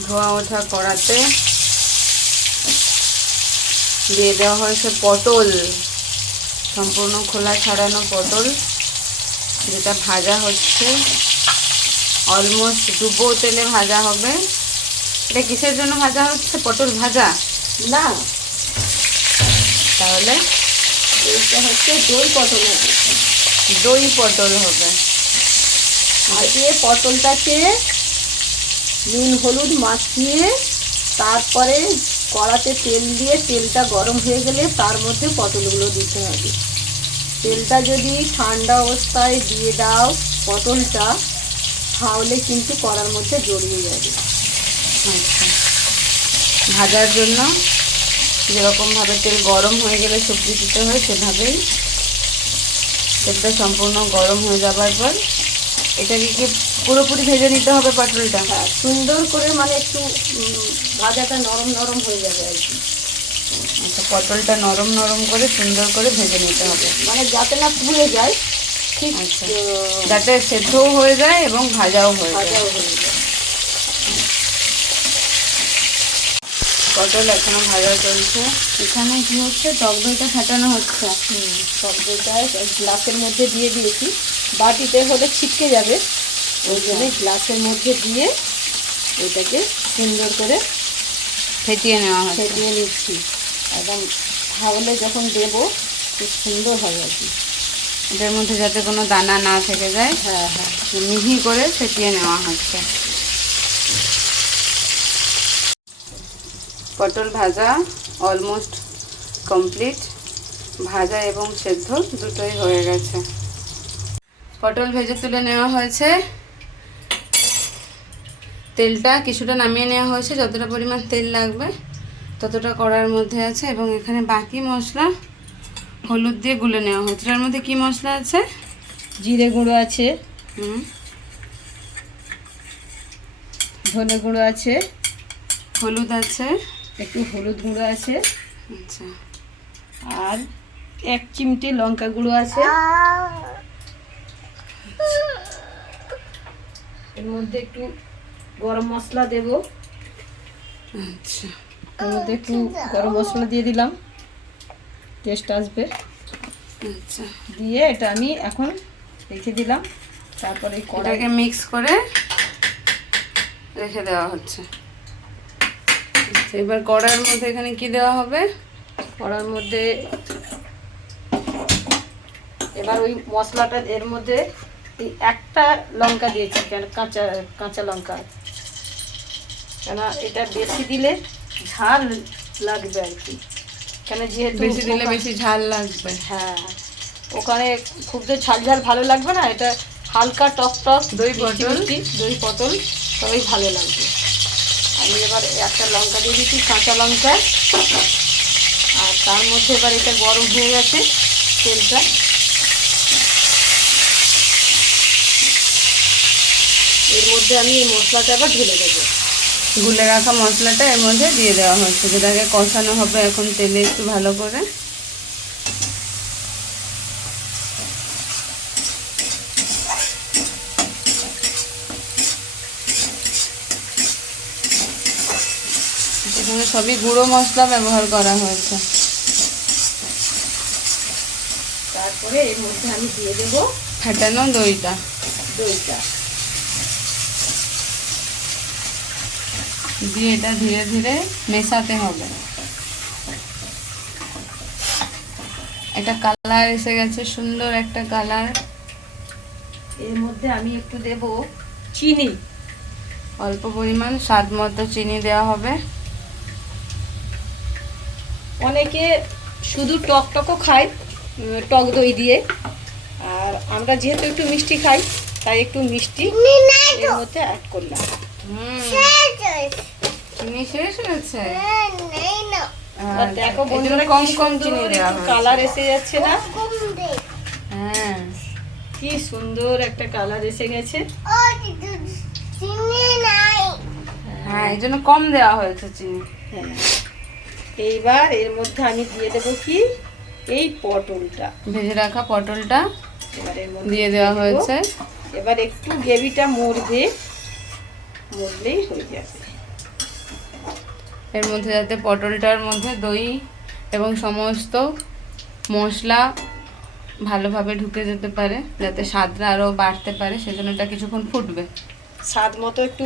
ধোয়া ওঠা করাতে দিয়ে দেওয়া হয়েছে পটল। সম্পূর্ণ খোলা ছাড়ানো পটল যেটা ভাজা হচ্ছে। অলমোস্ট ডুবো তেলে ভাজা হবে। এটা কিসের জন্য ভাজা হচ্ছে? পটল ভাজা? না তাহলে এটা হচ্ছে দই পটল হবে দই পটল হবে। আগে পটলটাকে নুন, হলুদ মাখিয়ে তারপরে কড়াতে তেল দিয়ে তেলটা গরম হয়ে গেলে তার মধ্যে পটলগুলো দিতে হবে। তেলটা যদি ঠান্ডা অবস্থায় দিয়ে দাও পটলটা, তাহলে কিন্তু কড়ার মধ্যে জড়িয়ে যাবে। আচ্ছা। ভাজার জন্য যেরকমভাবে তেল গরম হয়ে গেলে সবজি দিতে হয়, সেভাবেই তেলটা সম্পূর্ণ গরম হয়ে যাবার পর এটাকে কি পুরোপুরি ভেজে নিতে হবে পটলটা হ্যাঁ সুন্দর করে মানে একটু ভাজাটা নরম নরম হয়ে যাবে আর কি। আচ্ছা পটলটা নরম নরম করে সুন্দর করে ভেজে নিতে হবে। মানে যাতে না ফুলে যায় ঠিক আচ্ছা। আহ, যাতে সেদ্ধও হয়ে যায় এবং ভাজাও হয়ে যায়। ভাজাও হয়ে যায়। পটল এখনও ভাজা চলছে। এখানে কি হচ্ছে? টক দইটা ফাটানো হচ্ছে। সব দইটায় গ্লাসের মধ্যে দিয়ে দিয়েছি। বাটিতে হলে ছিটকে যাবে। ওই জন্য গ্লাসের মধ্যে দিয়ে ওইটাকে সুন্দর করে ফেটিয়ে নেওয়া হচ্ছে। ফেটিয়ে নিচ্ছি। একদম তাহলে যখন দেবো খুব সুন্দর হবে আর কি। এটার মধ্যে যাতে কোনো দানা না থেকে যায় হ্যাঁ হ্যাঁ। মিহি করে ফেটিয়ে নেওয়া হচ্ছে। পটল ভাজা অলমোস্ট কমপ্লিট ভাজা এবং সেদ্ধ দুটোই হয়ে গেছে। পটল ভেজে তুলে নেওয়া হয়েছে। তেলটা কিছুটা নামিয়ে নেওয়া হয়েছে যতটা পরিমাণ তেল লাগবে ততটা কড়ার মধ্যে আছে এবং এখানে বাকি মশলা হলুদ দিয়ে গুলে নেওয়া হয়েছে। এর মধ্যে কি মশলা আছে? জিরে গুঁড়ো আছে। হুম। ধনে গুঁড়ো আছে। হলুদ আছে। একটু হলুদ গুঁড়ো আছে। আচ্ছা। আর এক চিমটে লঙ্কা গুঁড়ো আছে। এর মধ্যে একটু গরম মশলা দেব। আচ্ছা। এর মধ্যে একটু গরম মশলা দিয়ে দিলাম। টেস্ট আসবে। আচ্ছা। দিয়ে এটা আমি এখন রেখে দিলাম। তারপরে এই কড়াই মিক্স করে রেখে দেওয়া হচ্ছে। এবার কড়ার মধ্যে এখানে কি দেওয়া হবে? কড়ার মধ্যে এবার ওই মশলাটা এর মধ্যে এই একটা লঙ্কা দিয়েছি কেন কাঁচা কাঁচা লঙ্কা। কেন এটা বেশি দিলে ঝাল লাগবে আর কি। কেন যেহেতু বেশি দিলে বেশি ঝাল লাগবে। হ্যাঁ ওখানে খুব তো ঝাল ঝাল ভালো লাগবে না এটা হালকা টক টক দই পটল। দই পটল সবই ভালো লাগবে। আমি এবার একটা লঙ্কা দিয়ে দিচ্ছি কাঁচা লঙ্কা। আর তার মধ্যে এবার এটা গরম হয়ে গেছে তেলটা। এর মধ্যে আমি এই মশলাটা আবার ঢেলে দেবো। গুলে রাখা মশলাটা এর মধ্যে দিয়ে দেওয়া হচ্ছে। যেটাকে কষানো হবে এখন তেলে একটু ভালো করে। এখানে সবই গুঁড়ো মশলা ব্যবহার করা হয়েছে। তারপরে এর মধ্যে আমি দিয়ে দেবো ফাটানো দইটা। দইটা। দিয়ে এটা ধীরে ধীরে মেশাতে হবে। একটা কালার এসে গেছে সুন্দর একটা কালার। এর মধ্যে আমি একটু দেব চিনি। অল্প পরিমাণ স্বাদ মতো চিনি দেওয়া হবে। অনেকে শুধু টক টকও খায় টক দই দিয়ে। আর আমরা যেহেতু একটু মিষ্টি খাই তাই একটু মিষ্টি এর মধ্যে অ্যাড করলাম। চিনি শেষ হয়েছে? আর দেখো বন্ধুরা কম কি কম সুন্দর চিনি দেওয়া কালার এসে যাচ্ছে না? হ্যাঁ। কি সুন্দর একটা কালার এসে গেছে। হ্যাঁ এই জন্য কম দেওয়া হয়েছে চিনি। হ্যাঁ। এইবার এর মধ্যে আমি দিয়ে দেবো কি? এই পটলটা। ভেজে রাখা পটলটা এবার এর মধ্যে দিয়ে দেওয়া হয়েছে। এবার একটু গ্রেভিটা মরবে মরলেই হয়ে যাবে এর মধ্যে যাতে পটলটার মধ্যে দই এবং সমস্ত মশলা ভালোভাবে ঢুকে যেতে পারে যাতে স্বাদটা আরও বাড়তে পারে সেজন্য এটা কিছুক্ষণ ফুটবে। স্বাদ মতো একটু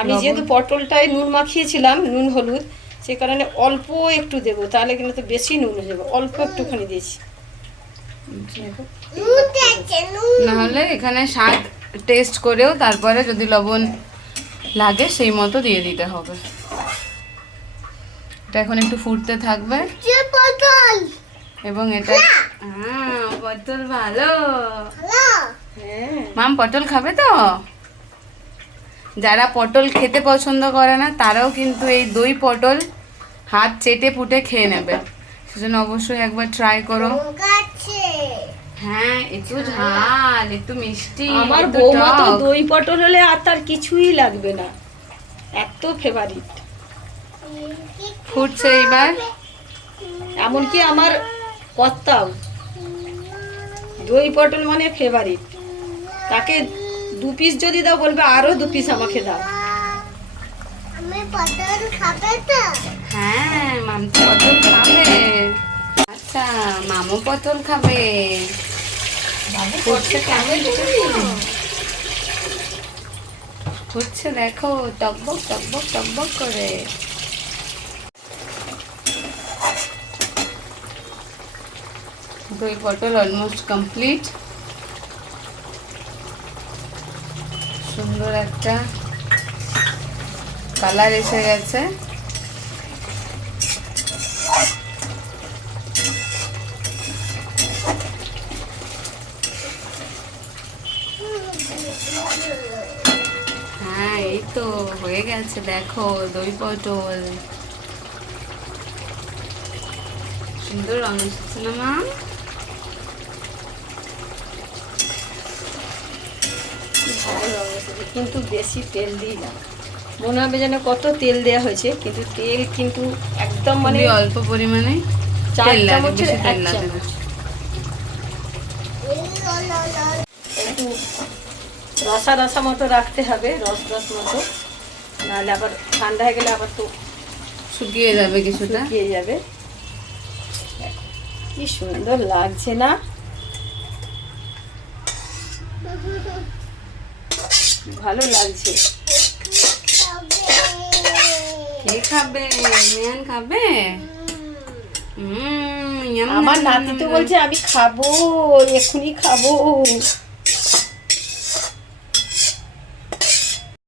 আমি যেহেতু পটলটায় নুন মাখিয়েছিলাম নুন হলুদ সে কারণে অল্প একটু দেবো তাহলে কিন্তু তো বেশি নুন হয়ে যাবে অল্প একটুখানি দিয়েছি। নাহলে এখানে স্বাদ টেস্ট করেও তারপরে যদি লবণ লাগে সেই মতো দিয়ে দিতে হবে। এটা এখন একটু ফুটতে থাকবে। এবং এটা হ্যাঁ পটল ভালো। হ্যাঁ। মাম পটল খাবে তো? যারা পটল খেতে পছন্দ করে না তারাও কিন্তু এই দই পটল হাত চেটে পুটে খেয়ে নেবে। সেজন্য অবশ্যই একবার ট্রাই করো। হ্যাঁ একটু ঝাল একটু মিষ্টি আমার বৌমা তো দই পটল হলে আর তার কিছুই লাগবে না। এত ফেভারিট ফুটছে এইবার? এমনকি আমার কর্তাও। দই পটল মানে ফেভারিট তাকে দু পিস যদি দাও বলবে আরও দু পিস আমাকে দাও। আমি পটল খাবে তো। হ্যাঁ মাম পটল খাবে। আচ্ছা মামু পটল খাবে। ফুটছে দেখো, টকবক টকবক টকবক করে। দই পটল অলমোস্ট কমপ্লিট সুন্দর একটা কালার এসে গেছে হ্যাঁ এই তো হয়ে গেছে দেখো দই পটল। সুন্দর রং এসেছে না মা? কিন্তু বেশি তেল দিই না। মনে হবে যেন কত তেল দেওয়া হয়েছে কিন্তু তেল কিন্তু একদম মানে অল্প পরিমাণে চার চামচের এক চামচ। রসা রসা মতো রাখতে হবে রস রস মতো। নাহলে আবার ঠান্ডা হয়ে গেলে আবার তো শুকিয়ে যাবে কিছুটা। শুকিয়ে যাবে। কি সুন্দর লাগছে না? ভালো লাগছে। কে খাবে? মেয়ান খাবে? হুম, আমার নাতি তো বলছে আমি খাব এক্ষুনি খাব।